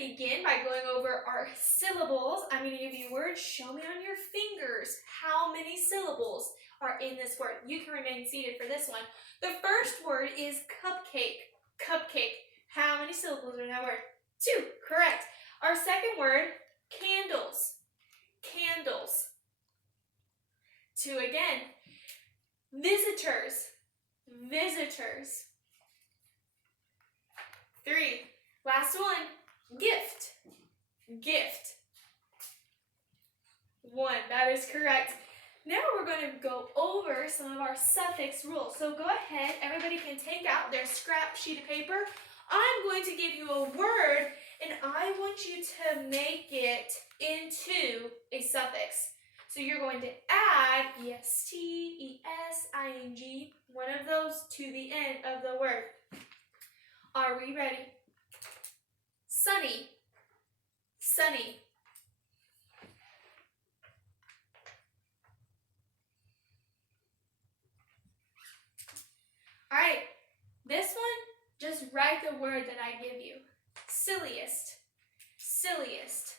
begin by going over our syllables. I'm going to give you words. Show me on your fingers how many syllables are in this word. You can remain seated for this one. The first word is cupcake. Cupcake. How many syllables are in that word? 2. Correct. Our second word, candles. Candles. 2 again. Visitors. Visitors. 3. Last one, gift. Gift. 1. That is correct. Now we're going to go over some of our suffix rules. So go ahead, everybody can take out their scrap sheet of paper. I'm going to give you a word, and I want you to make it into a suffix. So you're going to add est, es, ing, one of those to the end of the word. Are we ready? Sunny. Sunny. All right, this one, just write the word that I give you. Silliest. Silliest.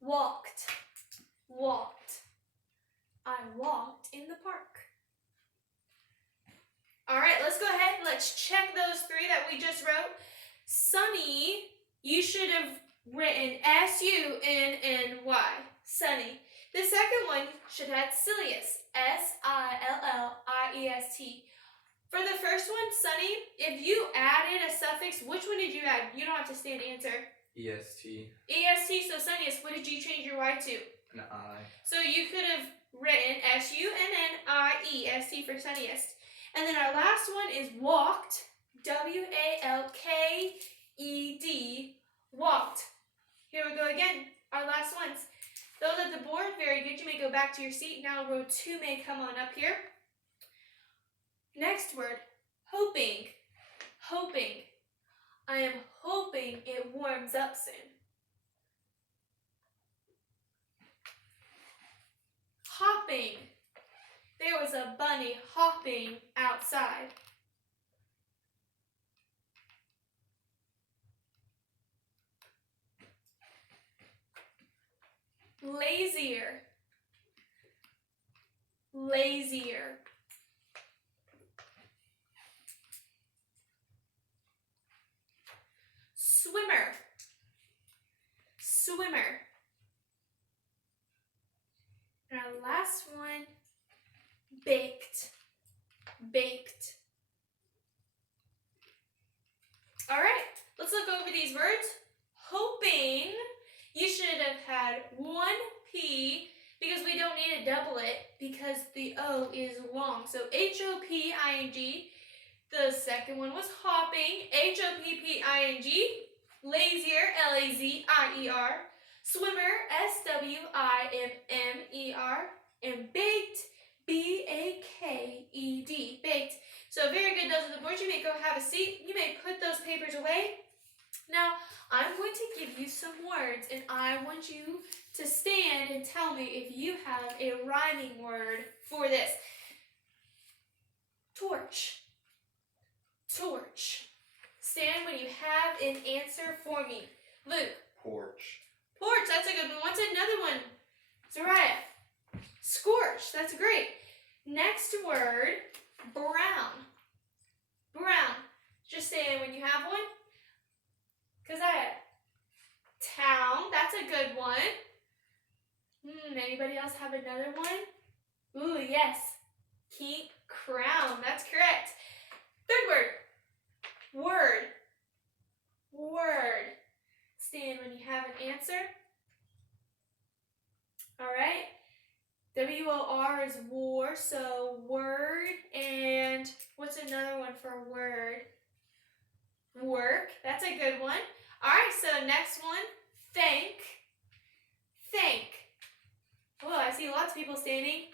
Walked. Walked. I walked in the park. All right, let's go ahead and let's check those 3 that we just wrote. Sunny, you should have written S-U-N-N-Y. Sunny. The second one should have silliest. S-I-L-L-I-E-S-T. For the first one, Sunny, if you added a suffix, which one did you add? You don't have to stand answer. E-S-T. E-S-T, so sunniest. What did you change your Y to? An I. So you could have written S-U-N-N-I-E-S-T for sunniest. And then our last one is walked. W-A-L-K-E-D. Walked. Here we go again. Our last ones. Those at the board, very good. You may go back to your seat. Now row 2 may come on up here. Next word, hoping. Hoping. I am hoping it warms up soon. Hopping. There was a bunny hopping outside. Lazier. Lazier. Swimmer. Swimmer. And our last one, baked. Baked. All right, let's look over these words. Hoping, you should have had 1 P because we don't need to double it because the O is long. So H-O-P-I-N-G. The second one was hopping, H-O-P-P-I-N-G. Lazier, L-A-Z-I-E-R. Swimmer, S-W-I-M-M-E-R. And baked, B-A-K-E-D. Baked. So very good. Those are the boards. You may go have a seat. You may put those papers away. Now, I'm going to give you some words, and I want you to stand and tell me if you have a rhyming word for this. Torch. Torch. Stand when you have an answer for me. Luke. Porch. Porch, that's a good one. What's another one? Zariah. Scorch, that's great. Next word, brown. Brown. Just stand when you have one. Keziah. Town, that's a good one. Anybody else have another one? Ooh, yes. King, crown, that's correct. Third word. Word. Word. Stand when you have an answer. All right. W-O-R is war, so word. And what's another one for word? Work. That's a good one. All right, so next one, thank. Thank. Oh, I see lots of people standing.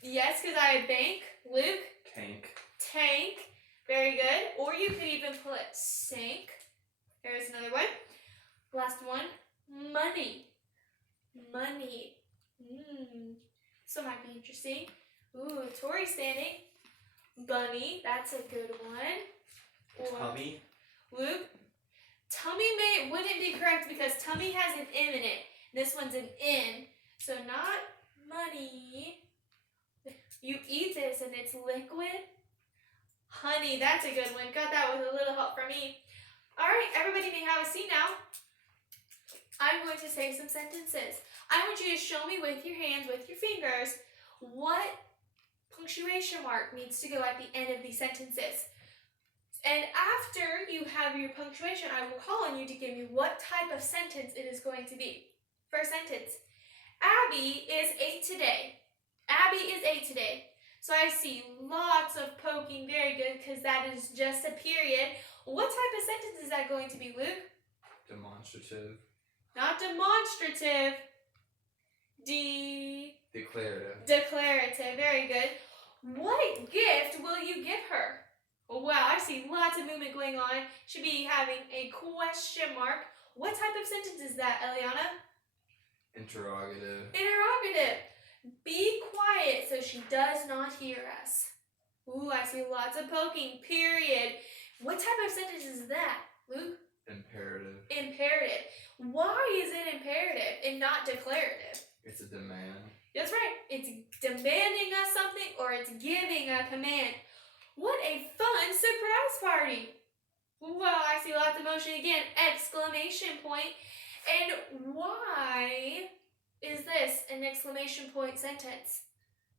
Yes, because I have bank. Luke? Tank. Tank. Very good. Or you could even put sink. There's another one. Last one, money. Money. So might be interesting. Ooh, Tori standing. Bunny, that's a good one. Or Tummy. Luke, tummy wouldn't be correct because tummy has an M in it. This one's an N. So not money. You eat this and it's liquid. Honey, that's a good one. Got that with a little help from me. All right, everybody may have a seat now. I'm going to say some sentences. I want you to show me with your hands, with your fingers, what punctuation mark needs to go at the end of these sentences. And after you have your punctuation, I will call on you to give me what type of sentence it is going to be. First sentence. Abby is 8 today. Abby is 8 today. So I see lots of poking. Very good, because that is just a period. What type of sentence is that going to be, Luke? Demonstrative. Not demonstrative. Declarative. Declarative. Very good. What gift will you give her? Wow, I see lots of movement going on. Should be having a question mark. What type of sentence is that, Eliana? Interrogative. Interrogative. Be quiet so she does not hear us. Ooh, I see lots of poking. Period. What type of sentence is that, Luke? Imperative. Imperative. Why is it imperative and not declarative? It's a demand. That's right. It's demanding us something or it's giving a command. What a fun surprise party. Wow, I see lots of motion again. Exclamation point. And why is this an exclamation point sentence?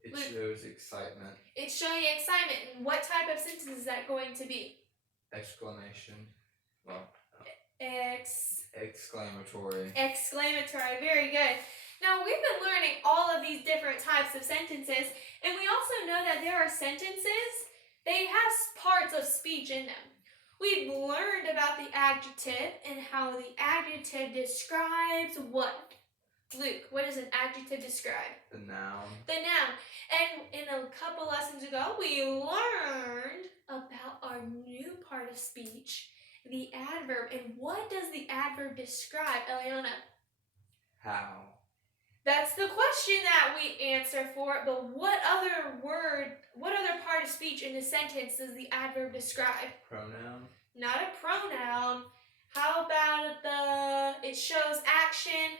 It Luke. shows excitement. It's showing excitement. And what type of sentence is that going to be? Exclamation. Well, Exclamatory. exclamatory. Very good. Now, we've been learning all of these different types of sentences, and we also know that there are sentences, they have parts of speech in them. We've learned about the adjective and how the adjective describes what? Luke, what does an adjective describe? The noun. The noun. And in a couple lessons ago, we learned about our new part of speech, the adverb. And what does the adverb describe, Eliana? How. That's the question that we answer for, but what other part of speech in a sentence does the adverb describe? Pronoun. Not a pronoun. How about it shows action?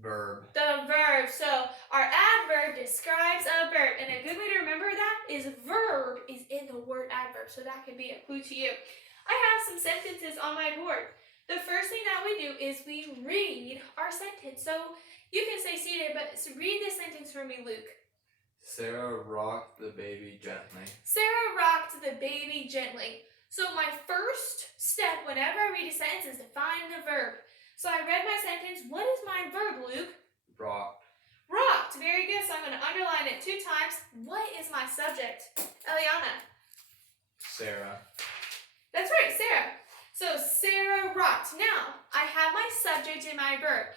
Verb. The verb. So our adverb describes a verb, and a good way to remember that is verb is in the word adverb, so that can be a clue to you. I have some sentences on my board. The first thing that we do is we read our sentence. So you can stay seated, but read this sentence for me, Luke. Sarah rocked the baby gently. Sarah rocked the baby gently. So my first step whenever I read a sentence is to find the verb. So I read my sentence. What is my verb, Luke? Rocked. Rocked. Very good. So I'm going to underline it 2 times. What is my subject? Eliana. Sarah. That's right, Sarah. So Sarah rocked. Now, I have my subject and my verb.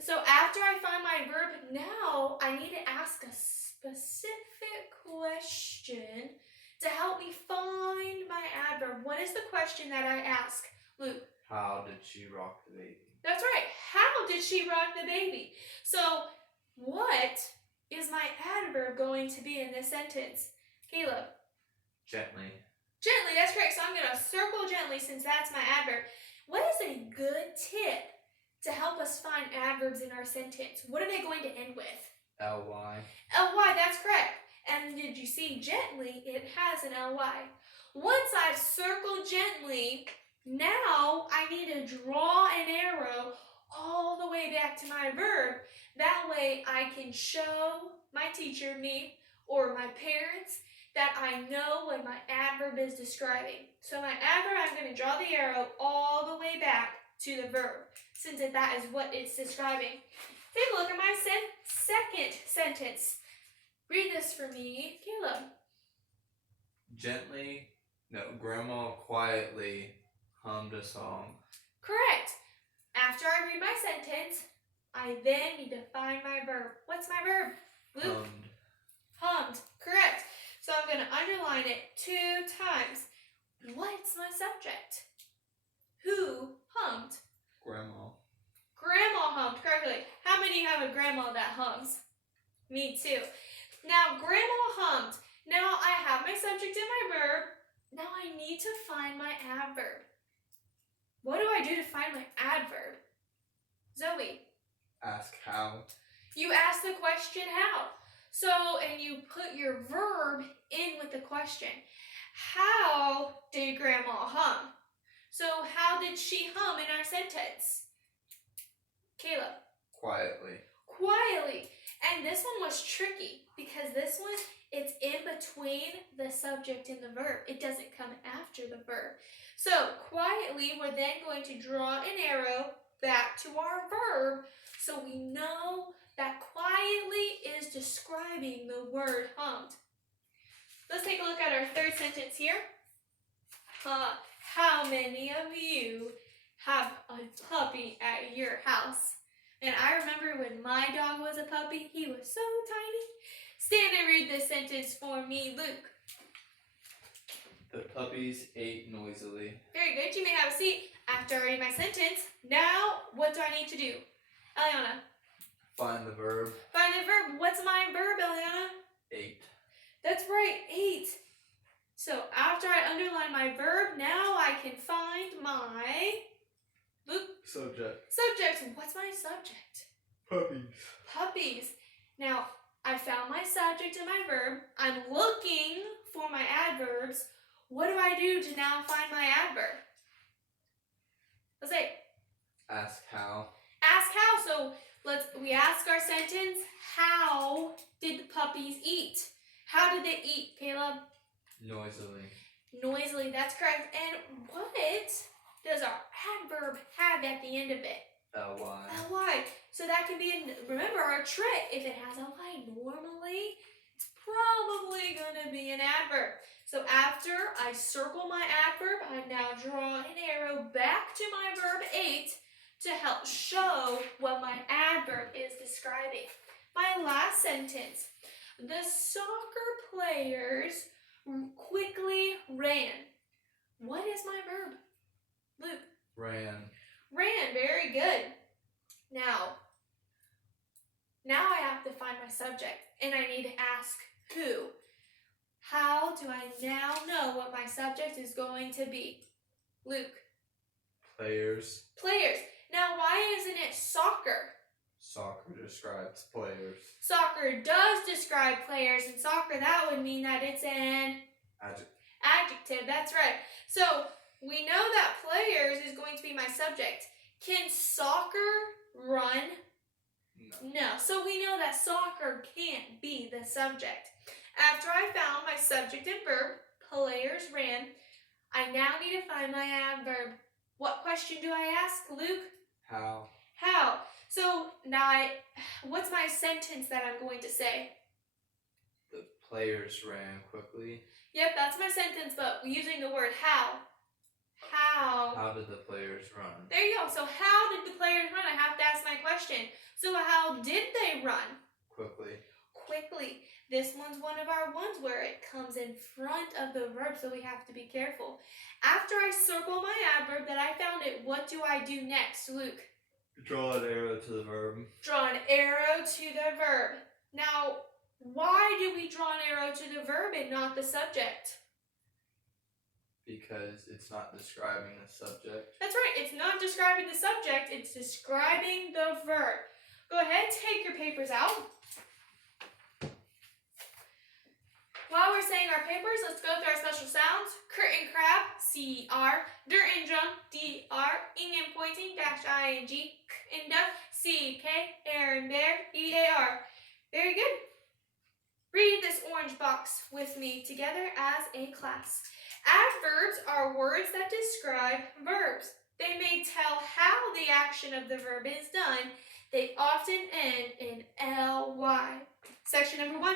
So after I find my verb, now I need to ask a specific question to help me find my adverb. What is the question that I ask, Luke? How did she rock the baby? That's right. How did she rock the baby? So what is my adverb going to be in this sentence? Caleb. Gently. Gently, that's correct. So I'm going to circle gently since that's my adverb. What is a good tip to help us find adverbs in our sentence? What are they going to end with? Ly. Ly, that's correct. And did you see gently? It has an ly. Once I've circled gently, now I need to draw an arrow all the way back to my verb. That way I can show my teacher, me, or my parents that I know what my adverb is describing. So my adverb, I'm going to draw the arrow all the way back to the verb, since that is what it's describing. Take a look at my second sentence. Read this for me, Caleb. Grandma quietly hummed a song. Correct. After I read my sentence, I then need to find my verb. What's my verb? Luke? Hummed. Hummed. Correct. So I'm going to underline it 2 times. What's my subject? Who hummed? Grandma. Grandma hummed. Correctly. How many have a grandma that hums? Me too. Now, grandma hummed. Now I have my subject and my verb. Now I need to find my adverb. What do I do to find my adverb? Zoe. Ask how. You ask the question how. So, and you put your verb in with the question. How did Grandma hum? So, how did she hum in our sentence? Caleb. Quietly. Quietly. And this one was tricky because this one, it's in between the subject and the verb. It doesn't come after the verb. So, quietly, we're then going to draw an arrow back to our verb so we know that quietly is describing the word hummed. Let's take a look at our third sentence here. How many of you have a puppy at your house? And I remember when my dog was a puppy, he was so tiny. Stand and read this sentence for me, Luke. The puppies ate noisily. Very good. You may have a seat. After I read my sentence, now what do I need to do? Eliana. Find the verb. Find the verb. What's my verb, Eliana? Ate. That's right, ate. So after I underline my verb, now I can find my Luke. Subject. Subject. What's my subject? Puppies. Puppies. Now, I found my subject and my verb. I'm looking for my adverbs. What do I do to now find my adverb? Let's say. Ask how. Ask how. So we ask our sentence, how did the puppies eat? How did they eat, Caleb? Noisily. Noisily, that's correct. And what does our adverb have at the end of it? Ly. Ly. So that can be, remember our trick, if it has a ly normally, it's probably going to be an adverb. So after I circle my adverb, I now draw an arrow back to my verb ate to help show what my adverb is describing. My last sentence, the soccer players quickly ran. What is my verb? Luke. Ran. Ran, very good. Now I have to find my subject, and I need to ask who. How do I now know what my subject is going to be? Luke. Players. Players. Now, why isn't it soccer? Soccer describes players. Soccer does describe players. In soccer, that would mean that it's an adjective. That's right. So, we know that players is going to be my subject. Can soccer run? No. So we know that soccer can't be the subject. After I found my subject and verb, players ran, I now need to find my adverb. What question do I ask, Luke? How. How. So now what's my sentence that I'm going to say? The players ran quickly. Yep, that's my sentence, but using the word how. How. How did the players run? There you go. So how did the players run? I have to ask my question. So how did they run? Quickly. Quickly. This one's one of our ones where it comes in front of the verb, so we have to be careful. After I circle my adverb that I found it, what do I do next, Luke? Draw an arrow to the verb. Draw an arrow to the verb. Now, why do we draw an arrow to the verb and not the subject? Because it's not describing the subject. That's right. It's not describing the subject. It's describing the verb. Go ahead, take your papers out. While we're saying our papers, let's go through our special sounds. Curt and crab, C-R. Dirt and drum, D-R. Ing and pointing, dash I-N-G. K and duck, C-K. Air and bear, E-A-R. Very good. Read this orange box with me together as a class. Adverbs are words that describe verbs. They may tell how the action of the verb is done. They often end in L-Y. Section number 1.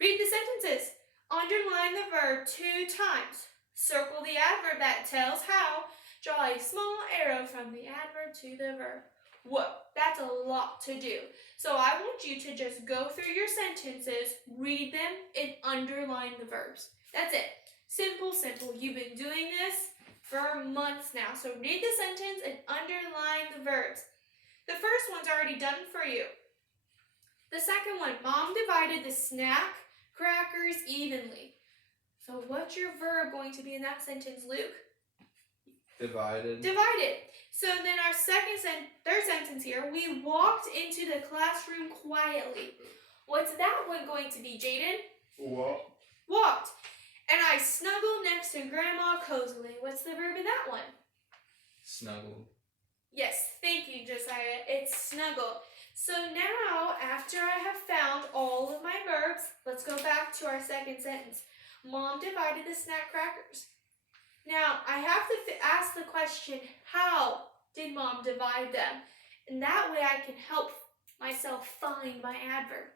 Read the sentences. Underline the verb 2 times. Circle the adverb that tells how. Draw a small arrow from the adverb to the verb. Whoa, that's a lot to do. So I want you to just go through your sentences, read them, and underline the verbs. That's it. Simple, simple. You've been doing this for months now. So read the sentence and underline the verbs. The first one's already done for you. The second one, Mom divided the snack crackers neighbors evenly. So what's your verb going to be in that sentence, Luke? Divided. Divided. So then our third sentence here, we walked into the classroom quietly. What's that one going to be, Jaden? Walked. And I snuggled next to Grandma cozily. What's the verb in that one? Snuggled. Yes, thank you, Josiah. It's snuggle. So now, after I have found all of my verbs, let's go back to our second sentence. Mom divided the snack crackers. Now, I have to ask the question, how did Mom divide them? And that way I can help myself find my adverb.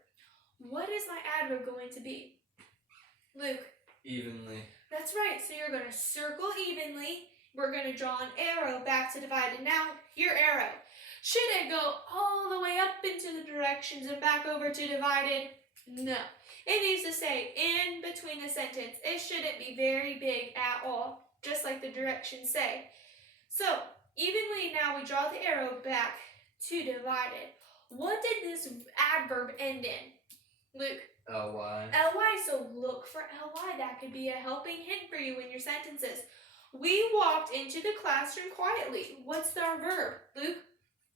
What is my adverb going to be? Luke? Evenly. That's right. So you're going to circle evenly. We're going to draw an arrow back to divided. Now, your arrow. Should it go all the way up into the directions and back over to divided? No. It needs to stay in between the sentence. It shouldn't be very big at all, just like the directions say. So, evenly now we draw the arrow back to divided. What did this adverb end in? Luke? Ly. Ly, so look for ly. That could be a helping hint for you in your sentences. We walked into the classroom quietly. What's our verb, Luke?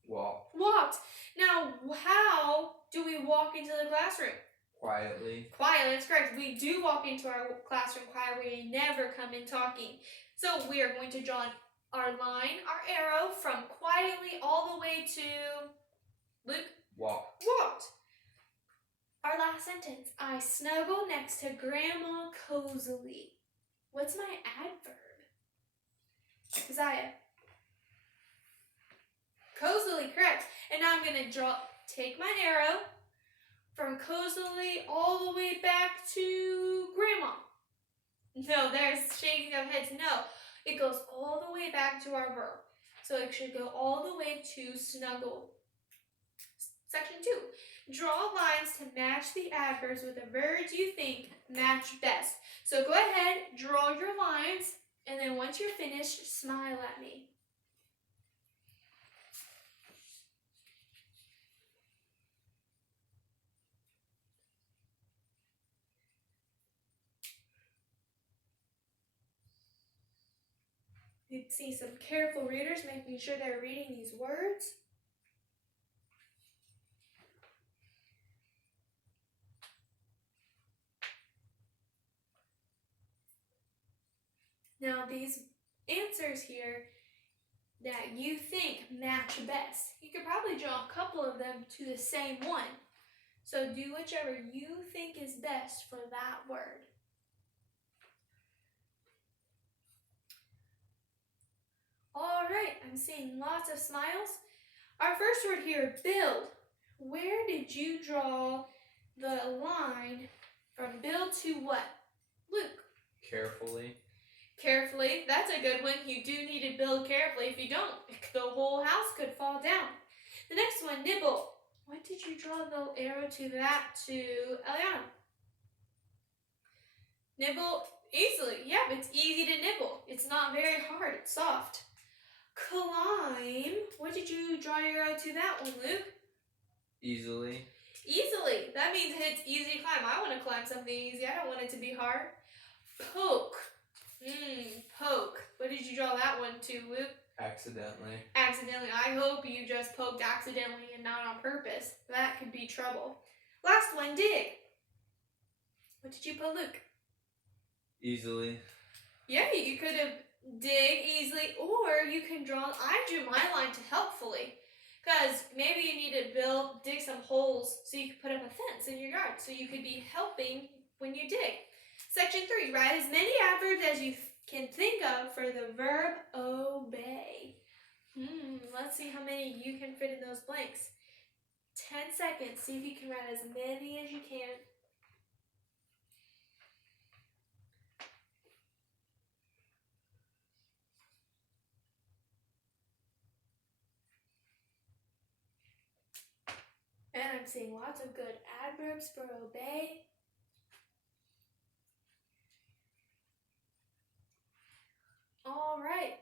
Walked. Walked. Now, how do we walk into the classroom? Quietly. Quietly, that's correct. We do walk into our classroom quietly. We never come in talking. So we are going to draw our line, our arrow, from quietly all the way to, Luke? Walked. Walked. Our last sentence. I snuggle next to Grandma cozily. What's my adverb? Isaiah. Cozily, correct. And now I'm going to take my arrow from cozily all the way back to Grandma. No, there's shaking of heads. No, it goes all the way back to our verb. So it should go all the way to snuggle. Section 2. Draw lines to match the adverbs with the verbs you think match best. So go ahead, draw your lines, and then once you're finished, smile at me. You see some careful readers making sure they're reading these words. Now these answers here that you think match best, you could probably draw a couple of them to the same one. So do whichever you think is best for that word. All right, I'm seeing lots of smiles. Our first word here, build. Where did you draw the line from build to what? Luke? Carefully. Carefully, that's a good one. You do need to build carefully. If you don't, the whole house could fall down. The next one, nibble. What did you draw the arrow to that to, Eliana? Nibble easily. Yeah, it's easy to nibble. It's not very hard. It's soft. Climb. What did you draw your arrow to that one, Luke? Easily. Easily. That means it's easy to climb. I want to climb something easy. I don't want it to be hard. Poke. Poke. What did you draw that one to, Luke? Accidentally. Accidentally. I hope you just poked accidentally and not on purpose. That could be trouble. Last one, dig. What did you put, Luke? Easily. Yeah, you could have dig easily, or you can draw. I drew my line to helpfully, because maybe you need to dig some holes so you can put up a fence in your yard, so you could be helping when you dig. Section 3, write as many adverbs as you can think of for the verb obey. Let's see how many you can fit in those blanks. 10 seconds. See if you can write as many as you can. And I'm seeing lots of good adverbs for obey. All right.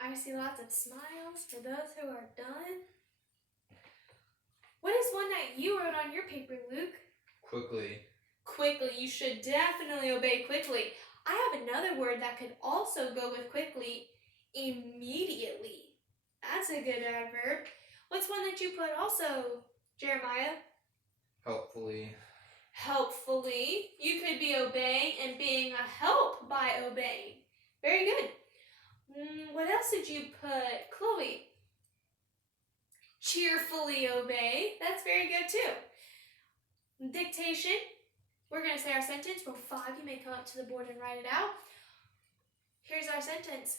I see lots of smiles for those who are done. What is one that you wrote on your paper, Luke? Quickly. quickly. You should definitely obey quickly. I have another word that could also go with quickly. Immediately. That's a good adverb. What's one that you put also, Jeremiah? Helpfully. Helpfully. You could be obeying and being a help by obeying. Very good. What else did you put, Chloe? Cheerfully obey. That's very good too. Dictation. We're going to say our sentence. Row 5. You may come up to the board and write it out. Here's our sentence.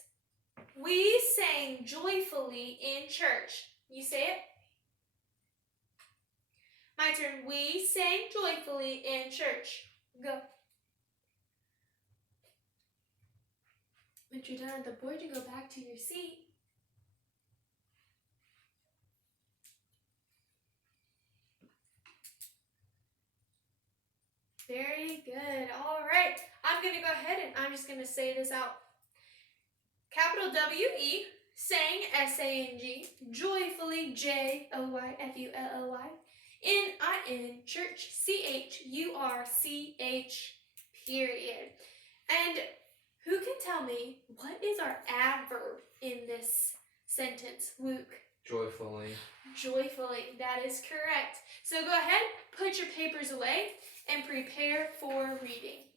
We sang joyfully in church. You say it. My turn. We sang joyfully in church. Go. Once you're done at the board, you go back to your seat. Very good. All right. I'm going to go ahead and I'm just going to say this out. Capital W-E, sang, S-A-N-G, joyfully, J-O-Y-F-U-L-L-Y, N-I-N, church, C-H-U-R-C-H, period. And who can tell me what is our adverb in this sentence, Luke? Joyfully. Joyfully, that is correct. So go ahead, put your papers away, and prepare for reading.